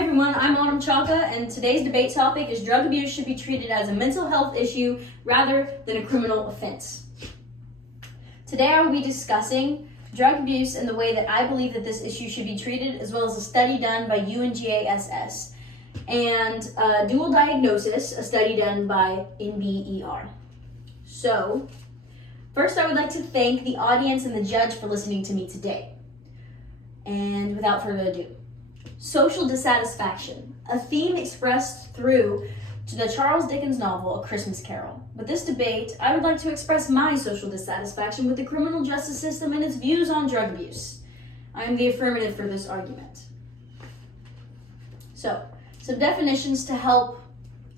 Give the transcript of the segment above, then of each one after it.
everyone, I'm Autumn Chalka, and today's debate topic is drug abuse should be treated as a mental health issue rather than a criminal offense. Today I will be discussing drug abuse and the way that I believe that this issue should be treated, as well as a study done by UNGASS, and dual diagnosis, a study done by NBER. So, first I would like to thank the audience and the judge for listening to me today. And without further ado, social dissatisfaction, a theme expressed through the Charles Dickens novel, A Christmas Carol. With this debate, I would like to express my social dissatisfaction with the criminal justice system and its views on drug abuse. I am the affirmative for this argument. So, some definitions to help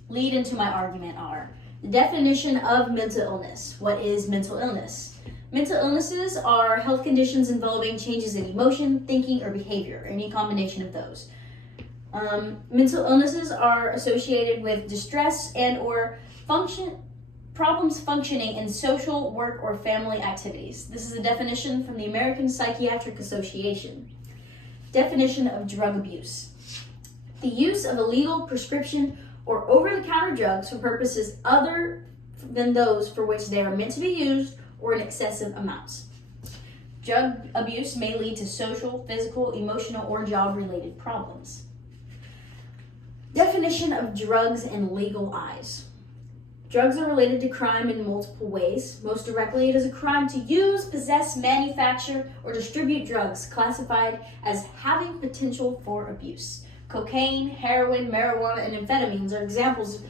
lead into my argument are: the definition of mental illness. What is mental illness? Mental illnesses are health conditions involving changes in emotion, thinking, or behavior, any combination of those. Mental illnesses are associated with distress and or problems functioning in social, work, or family activities. This is a definition from the American Psychiatric Association. Definition of drug abuse: the use of illegal prescription or over-the-counter drugs for purposes other than those for which they are meant to be used, or in excessive amounts. Drug abuse may lead to social, physical, emotional, or job-related problems. Definition of drugs in legal eyes. Drugs are related to crime in multiple ways. Most directly, it is a crime to use, possess, manufacture, or distribute drugs classified as having potential for abuse. Cocaine, heroin, marijuana, and amphetamines are examples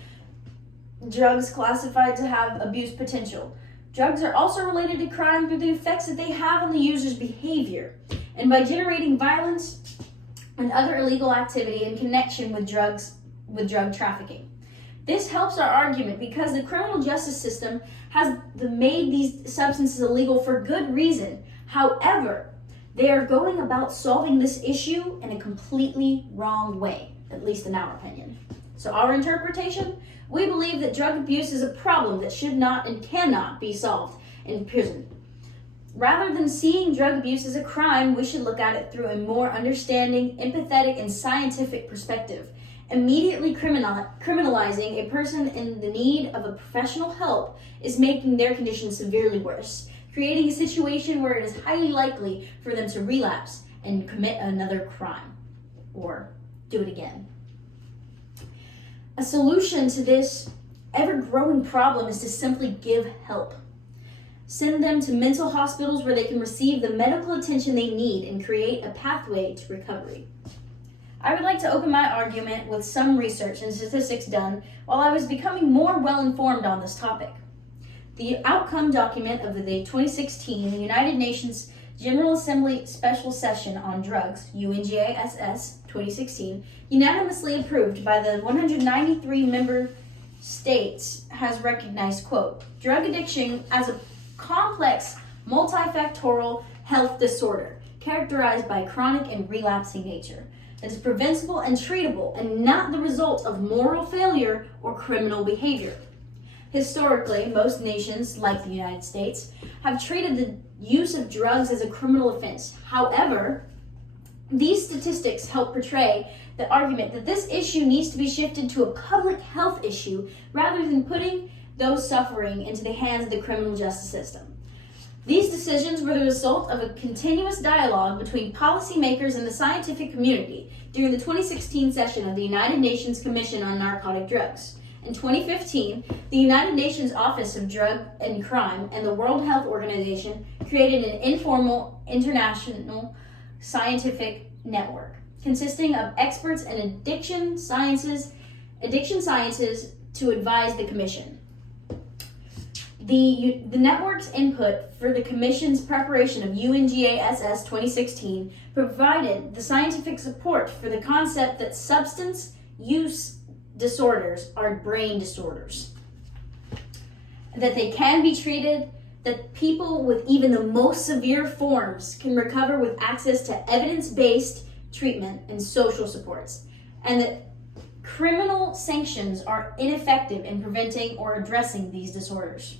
of drugs classified to have abuse potential. Drugs are also related to crime through the effects that they have on the user's behavior, and by generating violence and other illegal activity in connection with drug trafficking. This helps our argument because the criminal justice system has made these substances illegal for good reason. However, they are going about solving this issue in a completely wrong way, at least in our opinion. So our interpretation: we believe that drug abuse is a problem that should not and cannot be solved in prison. Rather than seeing drug abuse as a crime, we should look at it through a more understanding, empathetic, and scientific perspective. Immediately criminalizing a person in the need of a professional help is making their condition severely worse, creating a situation where it is highly likely for them to relapse and commit another crime or do it again. A solution to this ever-growing problem is to simply give help. Send them to mental hospitals where they can receive the medical attention they need and create a pathway to recovery. I would like to open my argument with some research and statistics done while I was becoming more well-informed on this topic. The outcome document of the 2016 United Nations General Assembly Special Session on Drugs, UNGASS 2016, unanimously approved by the 193 member states, has recognized, quote, drug addiction as a complex, multifactorial health disorder characterized by chronic and relapsing nature that is preventable and treatable and not the result of moral failure or criminal behavior. Historically, most nations, like the United States, have treated the use of drugs as a criminal offense. However, these statistics help portray the argument that this issue needs to be shifted to a public health issue rather than putting those suffering into the hands of the criminal justice system. These decisions were the result of a continuous dialogue between policymakers and the scientific community during the 2016 session of the United Nations Commission on Narcotic Drugs. In 2015, the United Nations Office of Drug and Crime and the World Health Organization created an informal international scientific network consisting of experts in addiction sciences to advise the Commission. The network's input for the Commission's preparation of UNGASS 2016 provided the scientific support for the concept that substance use disorders are brain disorders, that they can be treated, that people with even the most severe forms can recover with access to evidence-based treatment and social supports, and that criminal sanctions are ineffective in preventing or addressing these disorders.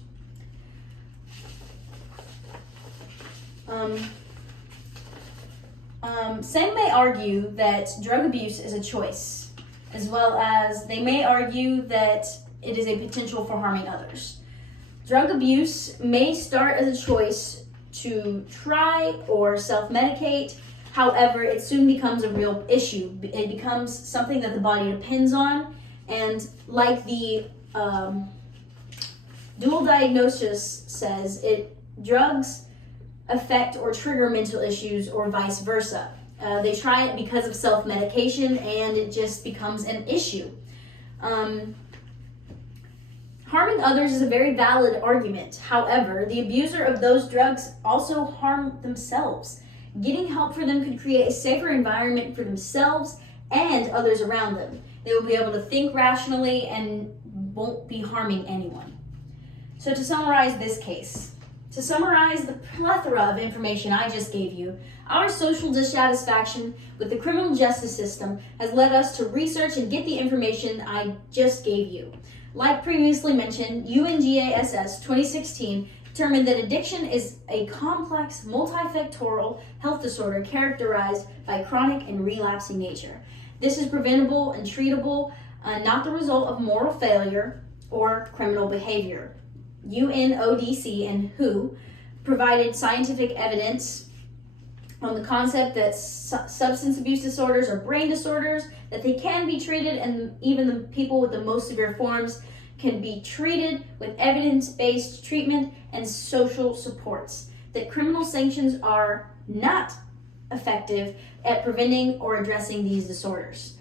Some may argue that drug abuse is a choice, as well as they may argue that it is a potential for harming others. Drug abuse may start as a choice to try or self-medicate. However, it soon becomes a real issue. It becomes something that the body depends on, and like the dual diagnosis says, drugs affect or trigger mental issues or vice versa. They try it because of self-medication, and it just becomes an issue. Harming others is a very valid argument. However, the abuser of those drugs also harm themselves. Getting help for them could create a safer environment for themselves and others around them. They will be able to think rationally and won't be harming anyone. So to summarize this case, to summarize the plethora of information I just gave you, our social dissatisfaction with the criminal justice system has led us to research and get the information I just gave you. Like previously mentioned, UNGASS 2016 determined that addiction is a complex, multifactorial health disorder characterized by chronic and relapsing nature. This is preventable and treatable, not the result of moral failure or criminal behavior. UNODC and WHO provided scientific evidence on the concept that substance abuse disorders are brain disorders, that they can be treated, and even the people with the most severe forms can be treated with evidence-based treatment and social supports, that criminal sanctions are not effective at preventing or addressing these disorders.